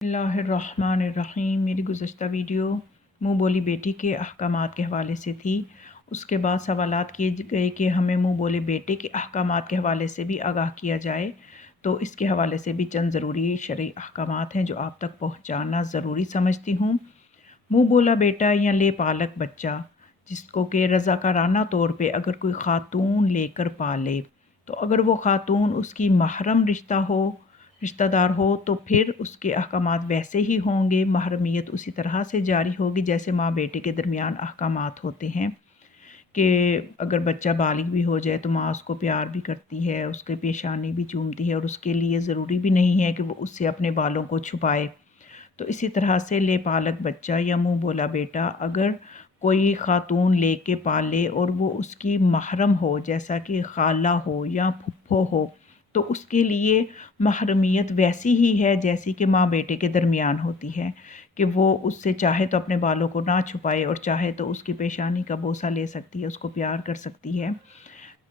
बिस्मिल्लाहिर्रहमानिर्रहीम। मेरी गुज़श्ता वीडियो मुँह बोली बेटी के अहकामात के हवाले से थी। उसके बाद सवालात किए गए कि हमें मुँह बोले बेटे के अहकामात के हवाले से भी आगाह किया जाए, तो इसके हवाले से भी चंद ज़रूरी शरई अहकामात हैं जो आप तक पहुँचाना ज़रूरी समझती हूँ। मुँह बोला बेटा या ले पालक बच्चा जिसको कि रज़ाकाराना तौर पे अगर कोई ख़ातून लेकर पाले, तो अगर वो ख़ातून उसकी महरम रिश्तेदार हो तो फिर उसके अहकामात वैसे ही होंगे। महरमियत उसी तरह से जारी होगी जैसे माँ बेटे के दरमियान अहकामात होते हैं कि अगर बच्चा बालिग भी हो जाए तो माँ उसको प्यार भी करती है, उसके पेशानी भी चूमती है और उसके लिए ज़रूरी भी नहीं है कि वो उससे अपने बालों को छुपाए। तो इसी तरह से ले पालक बच्चा या मुँह बोला बेटा अगर कोई ख़ातून लेके पाले और वो उसकी महरम हो, जैसा कि खाला हो या फुप्पो हो, तो उसके लिए महरमियत वैसी ही है जैसी कि माँ बेटे के दरमियान होती है कि वो उससे चाहे तो अपने बालों को ना छुपाए और चाहे तो उसकी पेशानी का बोसा ले सकती है, उसको प्यार कर सकती है।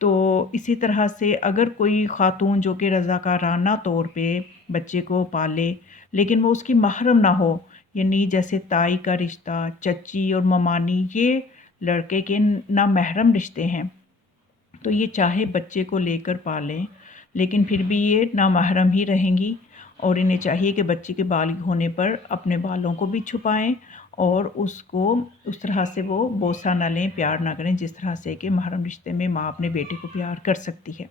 तो इसी तरह से अगर कोई ख़ातून जो कि रज़ाकाराना तौर पे बच्चे को पाले लेकिन वो उसकी महरम ना हो, यानी जैसे ताई का रिश्ता, चच्ची और ममानी ये लड़के के नामहरम रिश्ते हैं, तो ये चाहे बच्चे को लेकर पालें लेकिन फिर भी ये नामहरम ही रहेंगी और इन्हें चाहिए कि बच्चे के बालिग होने पर अपने बालों को भी छुपाएं और उसको उस तरह से वो बोसा ना लें, प्यार ना करें जिस तरह से कि महरम रिश्ते में माँ अपने बेटे को प्यार कर सकती है।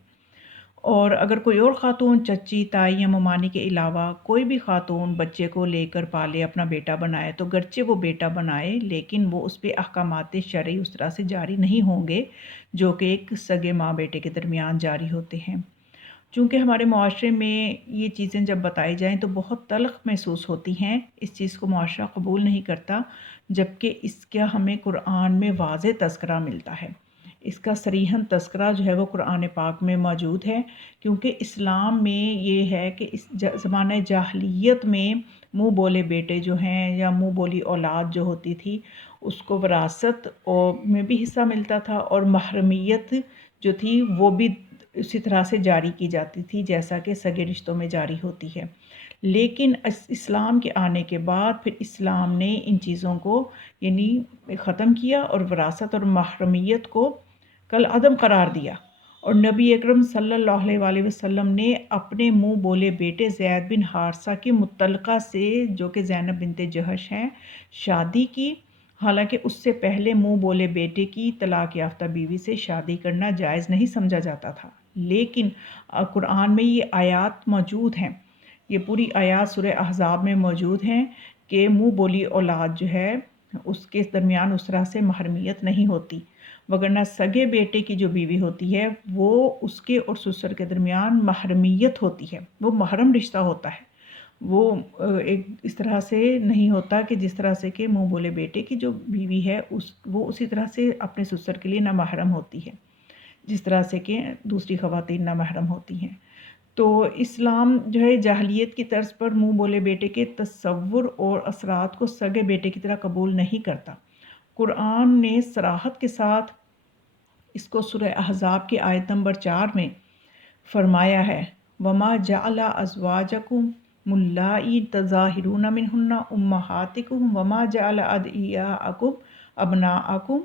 और अगर कोई और ख़ातून चच्ची, ताई या ममानी के अलावा कोई भी ख़ातून बच्चे को लेकर पाले, अपना बेटा बनाए, तो गरचे वो बेटा बनाए लेकिन वो उस पे अहकामात शरई उस तरह से जारी नहीं होंगे जो कि एक सगे माँ बेटे के दरमियान जारी होते हैं। चूँकि हमारे मुआशरे में ये चीज़ें जब बताई जाएँ तो बहुत तल्ख़ महसूस होती हैं, इस चीज़ को मुआशरा कबूल नहीं करता, जबकि इसका हमें कुरान में वाज़ेह तज़किरा मिलता है। इसका सरीहन तज़किरा जो है वो कुरान पाक में मौजूद है, क्योंकि इस्लाम में ये है कि इस ज़माने जाहिलियत में मुँह बोले बेटे जो हैं या मुँह बोली औलाद जो होती थी, उसको विरासत में भी हिस्सा मिलता था और महरमियत जो थी वो भी उसी तरह से जारी की जाती थी जैसा कि सगे रिश्तों में जारी होती है। लेकिन इस्लाम के आने के बाद फिर इस्लाम ने इन चीज़ों को यानी ख़त्म किया और विरासत और महरमियत को कल अदम करार दिया और नबी अकरम सल्लल्लाहु अलैहि वसल्लम ने अपने मुँह बोले बेटे ज़ैद बिन हारसा की मुत्तलका से, जो कि ज़ैनब बिन्ते जहश हैं, शादी की। हालांकि उससे पहले मुँह बोले बेटे की तलाक याफ्ता बीवी से शादी करना जायज़ नहीं समझा जाता था, लेकिन कुरान में ये आयात मौजूद हैं, ये पूरी आयात सूरह अहज़ाब में मौजूद हैं कि मुँह बोली औलाद जो है उसके दरमियान उस तरह से महरमियत नहीं होती, वगरना सगे बेटे की जो बीवी होती है वो उसके और ससुर के दरमियान महरमियत होती है, वो महरम रिश्ता होता है। वो एक इस तरह से नहीं होता कि जिस तरह से कि मुँह बोले बेटे की जो बीवी है वो उसी तरह से अपने ससुर के लिए नामहरम होती है जिस तरह से कि दूसरी ख़वातीन नामहरम होती हैं। तो इस्लाम जो है जाहिलियत की तर्ज पर मुँह बोले बेटे के तसव्वुर और असरात को सगे बेटे की तरह कबूल नहीं करता। कुरान ने सराहत के साथ इसको सूरह अहज़ाब की आयत नंबर 4 में फरमाया है, वमा जअला अज़वाजकुम मुल्लाई तज़ाहिरून मिनहुन्ना उम्महातिकुम वमा जअला अदइयाअकुम अबनाअकुम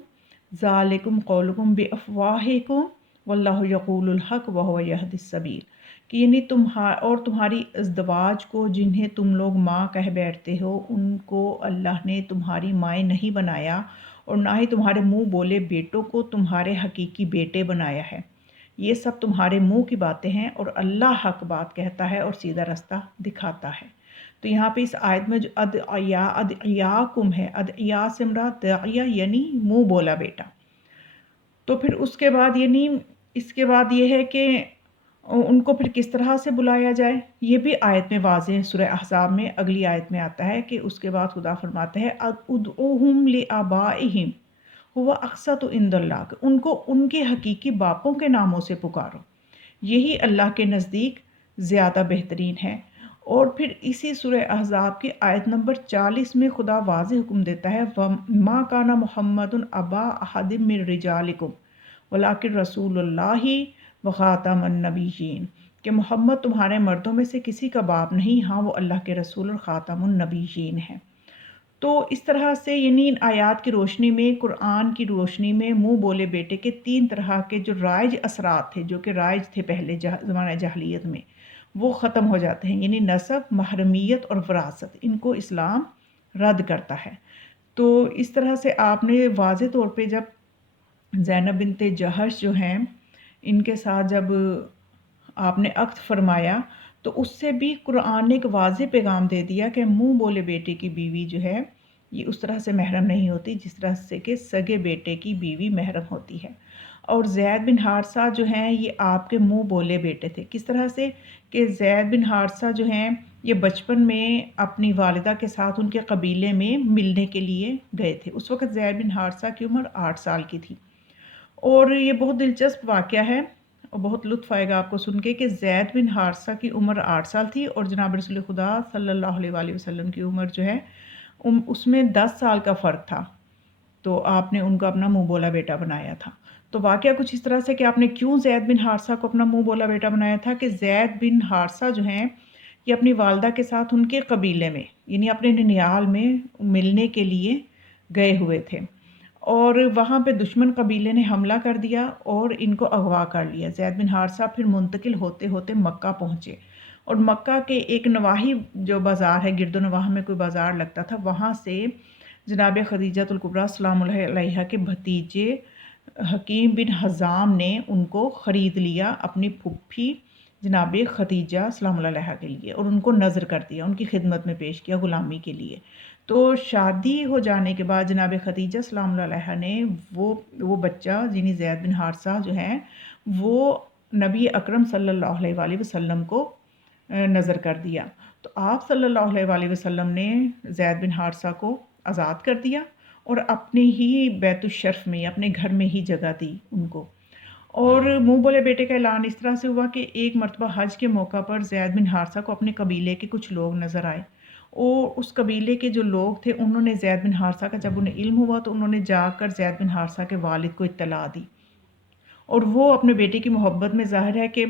ज़ालिकुम क़ौलुकुम बिअफ़वाहिकुम वल्लाहु यक़ूलुल हक़ व हुवा यहदिस सबील, कि यानी तुम्हारी अज़दवाज को जिन्हें तुम लोग माँ कह बैठते हो उनको अल्लाह ने तुम्हारी माएँ नहीं बनाया और ना ही तुम्हारे मुँह बोले बेटों को तुम्हारे हकीकी बेटे बनाया है। ये सब तुम्हारे मुंह की बातें हैं और अल्लाह हक बात कहता है और सीधा रास्ता दिखाता है। तो यहाँ पे इस आयत में जो अदइयाकुम है, अदइया से मुराद दाइया यानी मुंह बोला बेटा। तो फिर उसके बाद यानी इसके बाद ये है कि उनको फिर किस तरह से बुलाया जाए, ये भी आयत में वाज़ेह सूरह अहज़ाब में अगली आयत में आता है कि उसके बाद खुदा फरमाते हैं उदऊहुम लिआबाइहिम हुवा अक़सतु इंदल्लाह, उनको उनके हकीकी बापों के नामों से पुकारो, यही अल्लाह के नज़दीक ज़्यादा बेहतरीन है। और फिर इसी सूरह अहज़ाब की आयत नंबर 40 में खुदा वाज़ेह हुक्म देता है, वमा काना मुहम्मदुन अबा अहदिम मिन रिजालिकुम वलाकिन रसूलुल्लाहि व ख़ातमुन नबिय्यीन, کہ محمد تمہارے مردوں میں سے کسی کا باپ نہیں، ہاں وہ اللہ کے رسول اور خاتم النبیین ہیں۔ تو اس طرح سے یعنی ان آیات کی روشنی میں، قرآن کی روشنی میں منہ بولے بیٹے کے 3 طرح کے جو رائج اثرات تھے، جو کہ رائج تھے پہلے زمانہ جاہلیت میں، وہ ختم ہو جاتے ہیں، یعنی نسب، محرمیت اور وراثت، ان کو اسلام رد کرتا ہے۔ تو اس طرح سے آپ نے واضح طور پہ جب زینب بنت جہش جو ہیں ان کے ساتھ جب آپ نے عقد فرمایا تو اس سے بھی قرآن نے ایک واضح پیغام دے دیا کہ منہ بولے بیٹے کی بیوی جو ہے یہ اس طرح سے محرم نہیں ہوتی جس طرح سے کہ سگے بیٹے کی بیوی محرم ہوتی ہے۔ اور زید بن حارثہ جو ہیں یہ آپ کے منہ بولے بیٹے تھے۔ کس طرح سے کہ زید بن حارثہ جو ہیں یہ بچپن میں اپنی والدہ کے ساتھ ان کے قبیلے میں ملنے کے لیے گئے تھے۔ اس وقت زید بن حارثہ کی عمر 8 سال کی تھی، اور یہ بہت دلچسپ واقعہ ہے اور بہت لطف آئے گا آپ کو سن کے کہ زید بن حارثہ کی عمر 8 سال تھی اور جناب رسول خدا صلی اللہ علیہ وآلہ وسلم کی عمر جو ہے اس میں 10 سال کا فرق تھا، تو آپ نے ان کو اپنا منہ بولا بیٹا بنایا تھا۔ تو واقعہ کچھ اس طرح سے کہ آپ نے کیوں زید بن حارثہ کو اپنا منہ بولا بیٹا بنایا تھا کہ زید بن حارثہ جو ہیں یہ اپنی والدہ کے ساتھ ان کے قبیلے میں یعنی اپنے ننیال میں ملنے کے لیے گئے ہوئے تھے، اور وہاں پہ دشمن قبیلے نے حملہ کر دیا اور ان کو اغوا کر لیا۔ زید بن حارثہ پھر منتقل ہوتے ہوتے مکہ پہنچے، اور مکہ کے ایک نواحی جو بازار ہے، گرد و نواح میں کوئی بازار لگتا تھا، وہاں سے جناب خدیجہ الکبریٰ سلام اللہ علیہا کے بھتیجے حکیم بن حزام نے ان کو خرید لیا اپنی پھپھی جناب خدیجہ سلام اللہ علیہا کے لیے، اور ان کو نذر کر دیا، ان کی خدمت میں پیش کیا غلامی کے لیے۔ تو شادی ہو جانے کے بعد جناب خدیجہ سلام اللہ علیہا نے وہ بچہ یعنی زید بن حارثہ جو ہیں وہ نبی اکرم صلی اللہ علیہ وآلہ وسلم کو نظر کر دیا۔ تو آپ صلی اللہ علیہ وآلہ وسلم نے زید بن حارثہ کو آزاد کر دیا اور اپنے ہی بیت الشرف میں اپنے گھر میں ہی جگہ دی ان کو۔ اور منہ بولے بیٹے کا اعلان اس طرح سے ہوا کہ ایک مرتبہ حج کے موقع پر زید بن حارثہ کو اپنے قبیلے کے کچھ لوگ نظر آئے، اور اس قبیلے کے جو لوگ تھے انہوں نے زید بن حارثہ کا جب انہیں علم ہوا تو انہوں نے جا کر زید بن حارثہ کے والد کو اطلاع دی، اور وہ اپنے بیٹے کی محبت میں ظاہر ہے کہ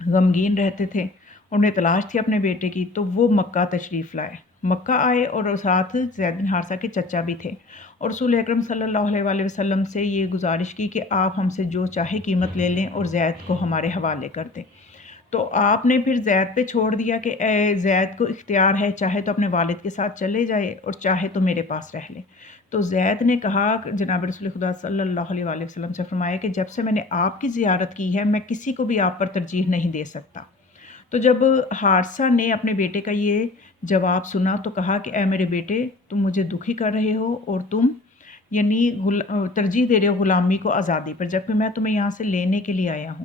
غمگین رہتے تھے، انہیں تلاش تھی اپنے بیٹے کی، تو وہ مکہ تشریف لائے، مکہ آئے، اور ساتھ زید بن حارثہ کے چچا بھی تھے، اور رسول اکرم صلی اللہ علیہ وآلہ وسلم سے یہ گزارش کی کہ آپ ہم سے جو چاہے قیمت لے لیں اور زید کو ہمارے حوالے کر دیں۔ تو آپ نے پھر زید پہ چھوڑ دیا کہ اے زید کو اختیار ہے، چاہے تو اپنے والد کے ساتھ چلے جائے اور چاہے تو میرے پاس رہ لے۔ تو زید نے کہا، جناب رسول خدا صلی اللہ علیہ وآلہ وسلم سے فرمایا کہ جب سے میں نے آپ کی زیارت کی ہے میں کسی کو بھی آپ پر ترجیح نہیں دے سکتا۔ تو جب حارثہ نے اپنے بیٹے کا یہ جواب سنا تو کہا کہ اے میرے بیٹے، تم مجھے دکھی کر رہے ہو اور تم یعنی ترجیح دے رہے ہو غلامی کو آزادی پر، جبکہ میں تمہیں یہاں سے لینے کے لیے آیا ہوں۔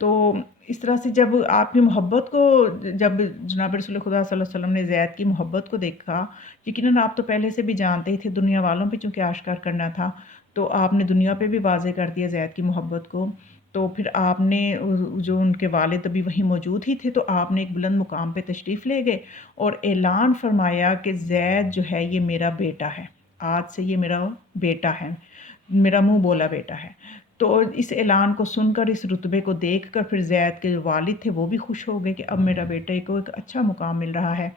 تو اس طرح سے جب آپ کی محبت کو، جب جناب رسول خدا صلی اللہ علیہ وسلم نے زید کی محبت کو دیکھا، یقیناً آپ تو پہلے سے بھی جانتے ہی تھے، دنیا والوں پہ چونکہ آشکار کرنا تھا تو آپ نے دنیا پہ بھی واضح کر دیا زید کی محبت کو، تو پھر آپ نے جو ان کے والد ابھی وہیں موجود ہی تھے تو آپ نے ایک بلند مقام پہ تشریف لے گئے اور اعلان فرمایا کہ زید جو ہے یہ میرا بیٹا ہے، آج سے یہ میرا بیٹا ہے، میرا منہ بولا بیٹا ہے۔ تو اس اعلان کو سن کر، اس رتبے کو دیکھ کر پھر زید کے جو والد تھے وہ بھی خوش ہو گئے کہ اب میرا بیٹے کو ایک اچھا مقام مل رہا ہے۔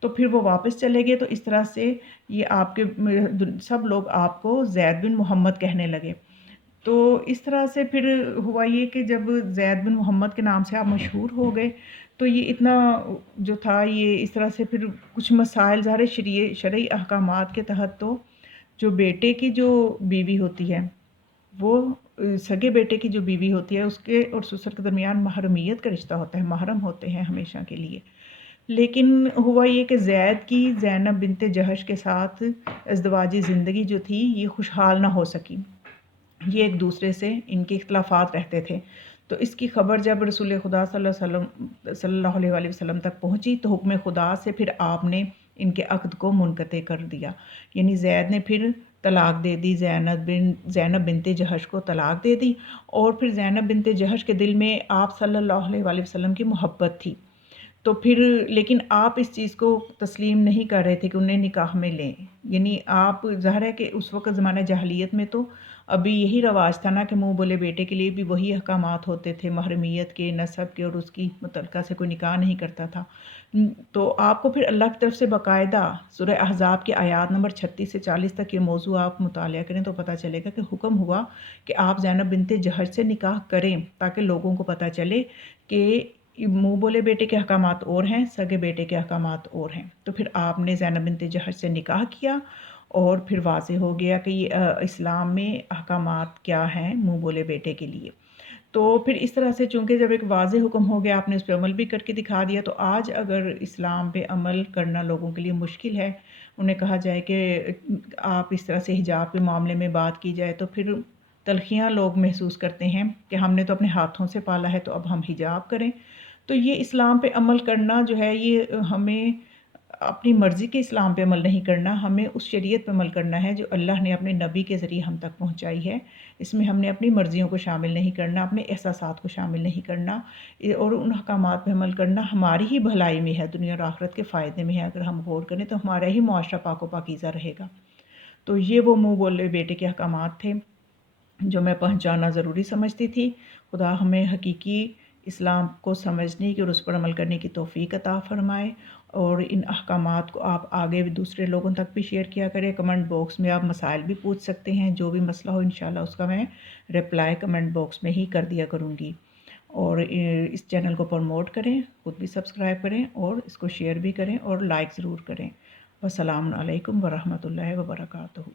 تو پھر وہ واپس چلے گئے، تو اس طرح سے یہ آپ کے سب لوگ آپ کو زید بن محمد کہنے لگے۔ تو اس طرح سے پھر ہوا یہ کہ جب زید بن محمد کے نام سے آپ مشہور ہو گئے تو یہ اتنا جو تھا یہ اس طرح سے پھر کچھ مسائل ظاہر شرعی احکامات کے تحت، تو جو بیٹے کی جو بیوی ہوتی ہے وہ سگے بیٹے کی جو بیوی ہوتی ہے اس کے اور سسر کے درمیان محرمیت کا رشتہ ہوتا ہے، محرم ہوتے ہیں ہمیشہ کے لیے۔ لیکن ہوا یہ کہ زید کی زینب بنت جہش کے ساتھ ازدواجی زندگی جو تھی یہ خوشحال نہ ہو سکی، یہ ایک دوسرے سے ان کے اختلافات رہتے تھے۔ تو اس کی خبر جب رسول خدا صلی اللہ علیہ وآلہ وسلم تک پہنچی تو حکم خدا سے پھر آپ نے ان کے عقد کو منقطع کر دیا، یعنی زید نے پھر طلاق دے دی، زینب بنت جہش کو طلاق دے دی، اور پھر زینب بنت جہش کے دل میں آپ صلی اللہ علیہ وآلہ وسلم کی محبت تھی، تو پھر لیکن آپ اس چیز کو تسلیم نہیں کر رہے تھے کہ انہیں نکاح میں لیں، یعنی آپ ظاہر ہے کہ اس وقت زمانہ جاہلیت میں تو अभी यही रवाज था ना कि मुँह बोले बेटे के लिए भी वही अहकामात होते थे, महरमियत के, नसब के, और उसकी मुतल्लिका से कोई निकाह नहीं करता था। तो आपको फिर अल्लाह की तरफ से बाकायदा सूरह अहज़ाब की आयत नंबर 36 से 40 तक ये मौजू आप मुतालिया करें तो पता चलेगा कि हुक्म हुआ कि आप ज़ैनब बिन्ते जहश से निकाह करें, ताकि लोगों को पता चले कि मुँह बोले बेटे के अहकामात और हैं, सगे बेटे के अहकामात और हैं। तो फिर आपने ज़ैनब बिन्ते जहश से निकाह किया और फिर वाज़ेह हो गया कि ये इस्लाम में अहकामात क्या हैं मुँह बोले बेटे के लिए। तो फिर इस तरह से चूँकि जब एक वाज़ेह हुक्म हो गया, आपने उस पे अमल भी करके दिखा दिया, तो आज अगर इस्लाम पे अमल करना लोगों के लिए मुश्किल है, उन्हें कहा जाए कि आप इस तरह से हिजाब के मामले में बात की जाए, तो फिर तल्ख़ियाँ लोग महसूस करते हैं कि हमने तो अपने हाथों से पाला है, तो अब हम हिजाब करें। तो ये इस्लाम पे अमल करना जो है, ये हमें अपनी मर्ज़ी के इस्लाम पे अमल नहीं करना, हमें उस शरीयत पे अमल करना है जो अल्लाह ने अपने नबी के ज़रिए हम तक पहुँचाई है। इसमें हमने अपनी मर्ज़ियों को शामिल नहीं करना, अपने एहसासात को शामिल नहीं करना, और उन अहकामात पे अमल करना हमारी ही भलाई में है, दुनिया और आखिरत के फ़ायदे में है। अगर हम गौर करें तो हमारा ही मुआशरा पाक व पाकीज़ा रहेगा। तो ये वो मुँह बोले बेटे के अहकामात थे जो मैं पहचानना ज़रूरी समझती थी। खुदा हमें हकीकी इस्लाम को समझने की और उस पर अमल करने की तौफ़ीक अता फ़रमाए, और इन अहकामात को आप आगे भी दूसरे लोगों तक भी शेयर किया करें। कमेंट बॉक्स में आप मसाइल भी पूछ सकते हैं, जो भी मसला हो इंशाल्लाह उसका मैं रिप्लाई कमेंट बॉक्स में ही कर दिया करूँगी। और इस चैनल को प्रमोट करें, खुद भी सब्सक्राइब करें और इसको शेयर भी करें और लाइक ज़रूर करें। वस्सलामु अलैकुम वरहमतुल्लाहि वबरकातुहू।